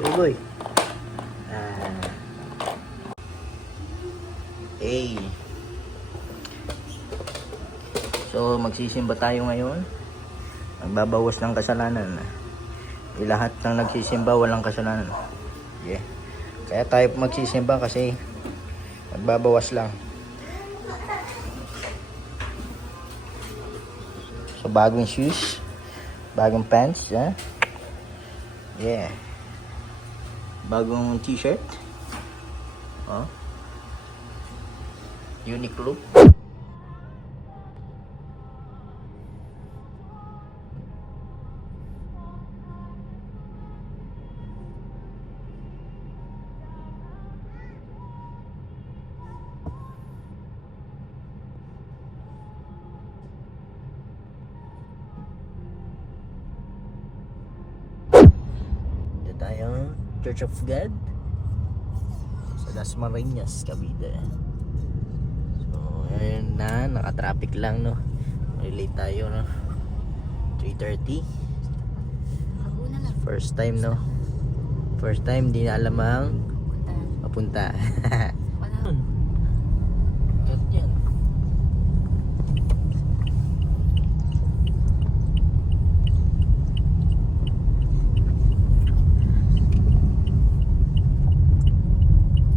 Uy. Ah. Hey. So, magsisimba tayo ngayon. Magbabawas ng kasalanan. Lahat ng nagsisimba walang kasalanan. Yeah. Kaya tayo magsisimba kasi magbabawas lang. So, bagong shoes, bagong pants, yeah. Bagong t-shirt. Oh. Uniqlo. Dito tayong Church of God sa Las Marinas, Cavite. So, ayun na, naka-traffic lang, no. Relate tayo, no. 3:30. First time, no. First time, di na alam ang mapunta. Ganyan.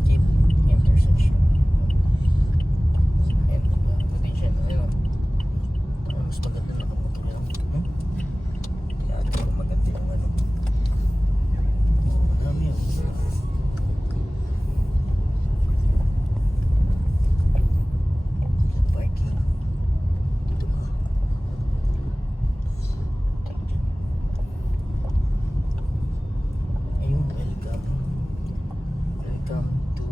Keep intersection. And potential, ayun. Mas maganda na kamotor yun. Kaya maganda yung ano. Dami yun. Parking. Dito ka. Ayun, welcome. Welcome to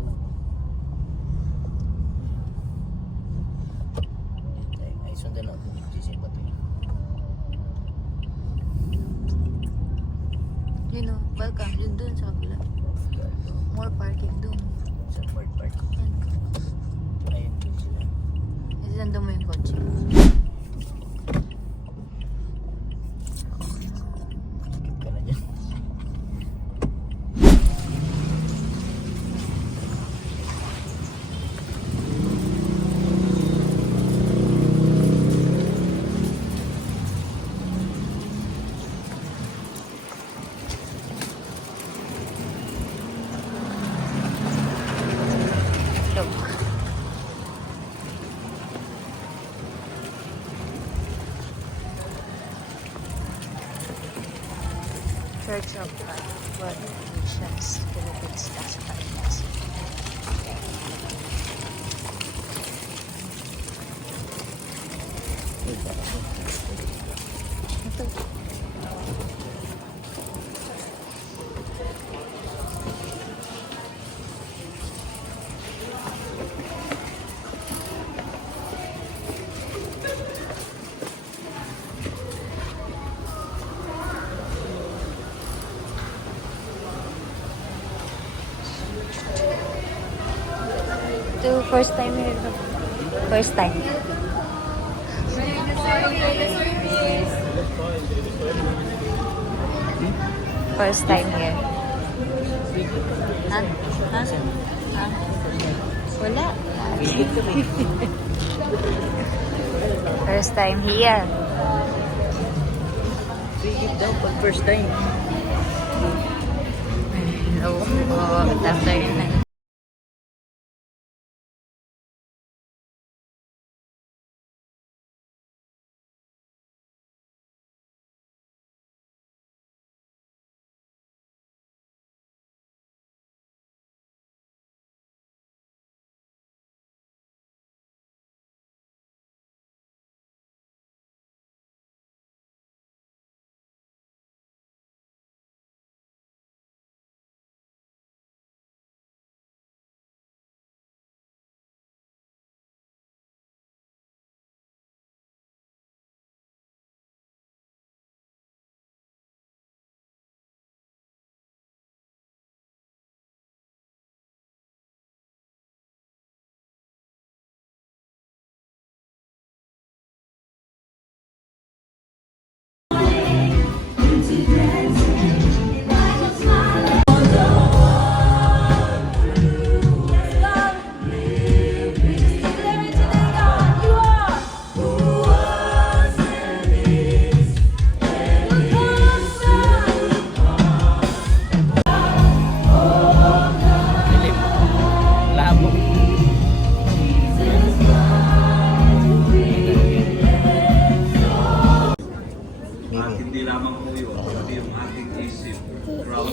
ay sundan ako. Sisimba to yun. Yun o, welcome. Yun dun sa kabila. More parking dun. Sa Ford Park. Ayun dun sila. Kasi nandun mo yung kotse. Skip ka na dyan. Look. Church of God Missions Philippines, Las Marinas. Ito. Ito, first time here. First time. First time here. Ha? Ha? Ha? Wala. First time here. Free gift daw pag first time. Oo, after na.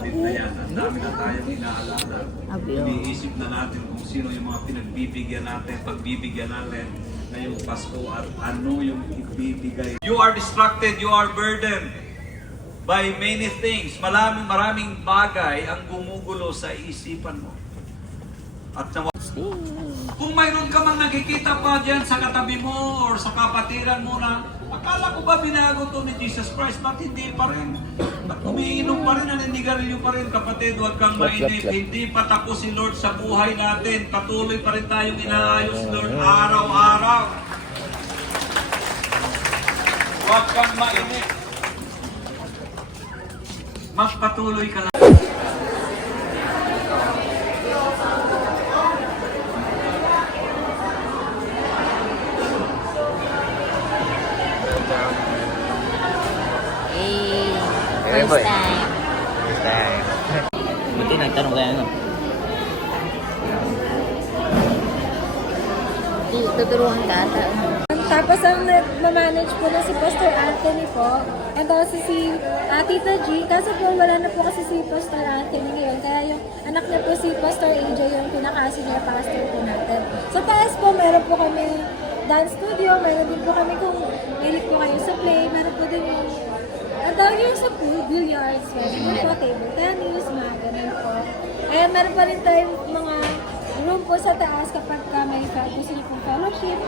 nabanggit na yan. Ang dami na tayong inaalala. Abyo. Iniisip na natin kung sino yung mga pinagbibigyan natin, pagbibigyan natin ngayong Pasko at ano yung ibibigay. You are distracted, you are burdened by many things. Maraming bagay ang gumugulo sa isipan mo. At kung mayroon ka mang nakikita pa dyan sa katabi mo or sa kapatiran mo na akala ko ba binago to ni Jesus Christ? Ba't hindi pa rin? Ba't umiinom pa rin? Naninigarilyo pa rin? Kapatid, huwag kang mainip. Hindi pa tapos si Lord sa buhay natin. Patuloy pa rin tayong inaayos, Lord, araw-araw. Huwag kang mainip. Magpatuloy ka lang. Hey, first time. First time. Buti nagtanong kayo, no? Tuturuan ka ata. Tapos ang nag-manage po na si Pastor Anthony po, and also si Tita G, kaso po wala na po kasi si Pastor Anthony ngayon, kaya yung anak niya po si Pastor AJ yung pinaka-senior pastor po natin. Sa taas po, meron po kami dance studio, meron din po kami kung mahilig po kayo sa play, meron po din yung ang tawag yung sa pool, billiards, meron po table tennis, mga ganun po. Ayan, meron pa rin tayong mga room po sa taas kapag ka may gusto niyo pong fellowship.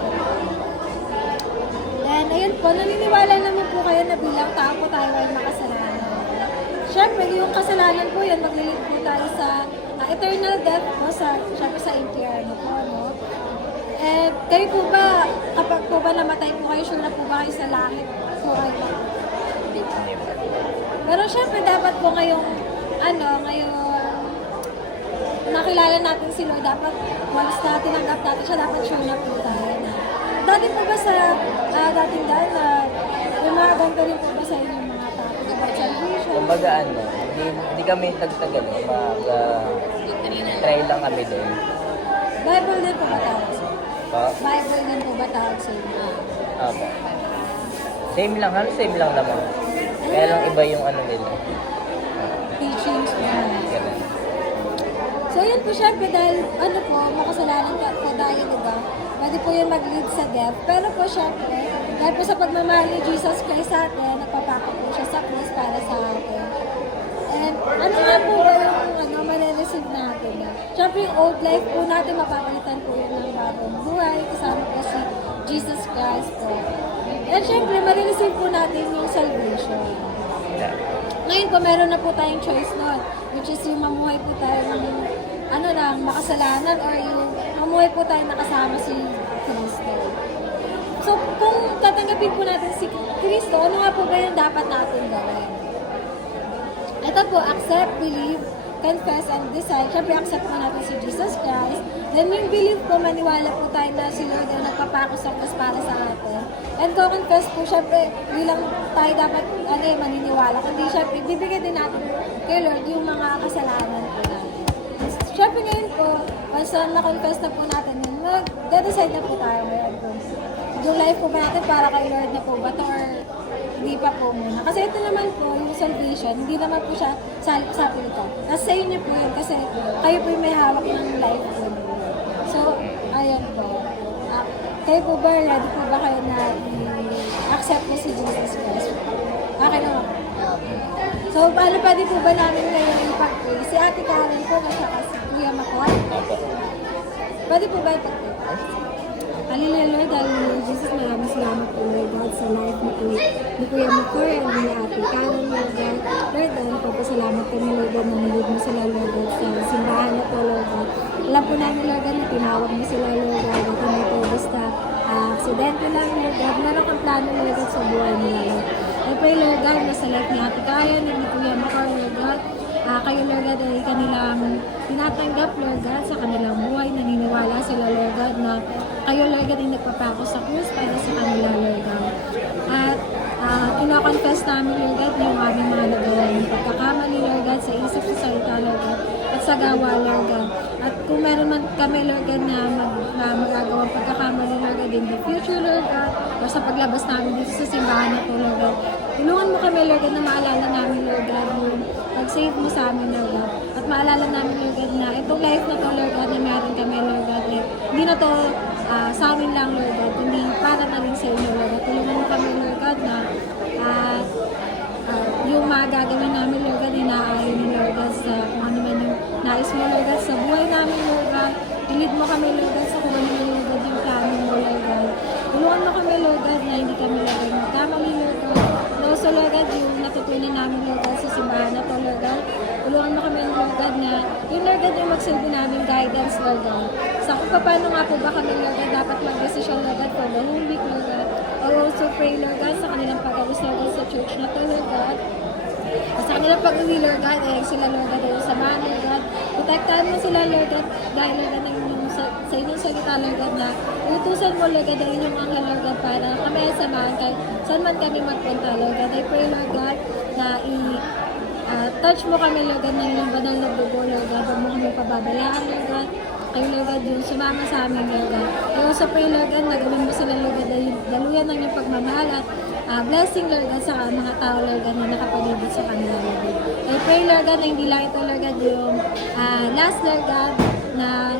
And ayun po, naniniwala naman po kayo na bilang tao po tayo ay makasalanan. Siyempre, yung kasalanan po yan, maglilid po tayo sa eternal death po, siyempre sa infierno po, no? And kayo po ba, kapag po ba namatay po kayo, sure na po ba kayo sa langit? So, pero siyempre, dapat po ngayong, ngayong nakilala natin si Lord, dapat once na tinanggap natin siya, dapat sure na po tayo na. Dati po ba sa dating dahil na may mga ganito rin po ba sa inyong mga topics about salvation? Kumbaga hindi kami tagtagal, try lang kami din. Bible din po ba tawag sa inyo? Pa? Bible din po ba tawag sa inyo? Opo. Same lang naman. Kaya lang iba yung ano nila. Teachings po. Ganun. So yun po syempre dahil makasalanan po tayo, diba? Pwede po yun mag-lead sa death. Pero po syempre, dahil po sa pagmamahal ni Jesus Christ sa atin, nagpapako po siya sa cross para sa atin. And ano nga po ba yung ma-receive natin? Syempre yung old life po natin, mapapalitan po yun ng bagong buhay. Kasama po si Jesus Christ po. And syempre, ma-receive po natin yung salvation. Yeah. Ngayon po, meron na po tayong choice nun, which is yung mamuhay po tayo ng makasalanan or yung mamuhay po tayo nakasama si Kristo. So, kung tatanggapin po natin si Kristo, ano nga po ba yung dapat natin gawin? Ito po, accept, believe, confess, and decide. Siyempre, accept po natin si Jesus Christ. Then, yung believe po, maniwala po tayo na si Lord ay nagpapako sa cross para sa atin. And confess po, syempre, hindi lang tayo dapat maniniwala, kundi syempre, bibigay din natin kay Lord yung mga kasalanan po natin. Syempre ngayon po, once na-confess na po natin yun, mag-decide na po tayo ngayon po. Yung life po ba natin para kay Lord na po ba ito or hindi pa po muna. Kasi ito naman po, yung salvation, hindi naman po siya sa atin ito. Kasi sa inyo po yun, kasi kayo po yung may hawak ng life po. So, ayan po. Kayo po ba, ready po ba kayo na i-accept mo si Jesus Christ? Okay naman po. So, paano pwede po ba namin ngayon ipag-pray? Si Ate Karen po, masaka si Kuya Makoy. Pwede po ba ipag-pray? Hallelujah, Lord, hallelujah, Jesus, maraming salamat po, Lord God, sa life ni Kuya Makoy and ni Ate Karen, Lord God. Lord, dahil papasalamat kami, Lord God, na nalid mo sila, Lord God, sa simbahan na po, Lord God. Alam po namin, Lord God, na tinawag mo sila, Lord God, at hindi po basta aksidente lang, Lord God. Meron kang plano, Lord God, sa buhay nila, Lord. I pray, Lord God, na sa life ni Ate Karen and ni Kuya Makoy, Lord God, kayo, Lord God, ay kanilang tinatanggap, Lord God, sa kanilang buhay. Naniniwala sila, Lord God, na kayo, Lord God, ay nagpapako sa krus para sa kanila, Lord God. At kinakonfess namin, Lord God, yung aming mga nagawa ng pagkakamali, Lord God, sa isip sa salita, Lord God, at sa gawa, Lord God. At kung meron man kami, Lord God, na magagawang pagkakamali, Lord God, in the future, Lord God, o sa paglabas namin dito sa simbahan na po, Lord God, tulungan mo kami, Lord God, na maalala namin, Lord God, yung pag-say save mo sa amin, Lord God. At maalala namin, Lord God, na itong life na to, Lord God, na meron kami, Lord God, hindi na to sa amin lang, Lord God, hindi para na rin sa inyo, Lord God. Tulungan mo kami, Lord God, na yung mga gagawin namin, Lord God, inaayon ni Lord God sa kung ano man yung nais mo, Lord God, sa buhay namin, Lord God. I-lead mo kami, Lord God, sa kung ano man, Lord God, yung plano mo, Lord God. Tulungan mo kami, Lord God, na hindi kami, Lord God, magkamali, Lord God. And also, Lord God, yung natutunan namin, Lord God, sa simbahan na to, Lord God. Tulungan mo kami, Lord God, na yung, Lord God, yung magsilbi namin guidance, Lord God. Sa kung paano nga po ba kami, Lord God, dapat mag-desisyon, Lord God, for the whole week, Lord God. I also pray, Lord God, sa kanilang pag-abos, Lord God, sa church na to, Lord God. Sa kanilang pag-uwi, Lord God, sila, Lord God, ay samahan, Lord God. Protektahan mo sila, Lord God, dahil, Lord God, sa inyong salita, Lord God, na utusan mo, Lord God, ang inyong anghel, Lord God, para kami ay samahan kahit saan man kami magpunta, Lord God. I pray, Lord God, na touch mo kami, Lord God, ng inyong banal na dugo, Lord God. Huwag mo kami pababayaan, Lord God. Kayo, Lord God, yung sumama sa amin, Lord God. I also pray, Lord God, na gawin mo sila, Lord God, daluyan ng iyong pagmamahal at blessing, Lord God, sa mga tao, Lord God, na nakapalibot sa kanila, Lord God. I pray, Lord God, na hindi lang ito, Lord God, yung last, Lord God, na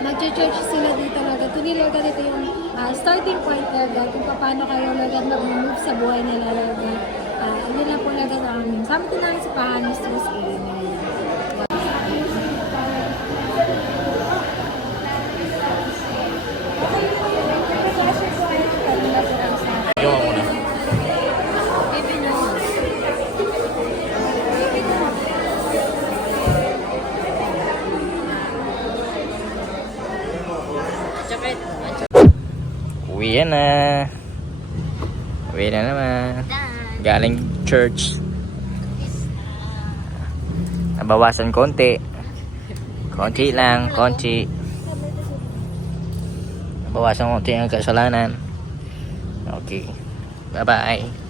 mag-church sila dito, Lord God. Kundi, Lord God, ito yung starting point, Lord God, kung paano kayo, Lord God, mag-move sa buhay nila, Lord God. Hindi na po, Lord God, ang aming. Sabi namin sa Pahanis, Jesus, Amen. Yung muna. Baby no. Chocolate. Uwi na. Uwi na naman. Galing church. Nabawasan konti. Konti lang, konti. Nabawasan konti ang kasalanan. Okay. Bye-bye.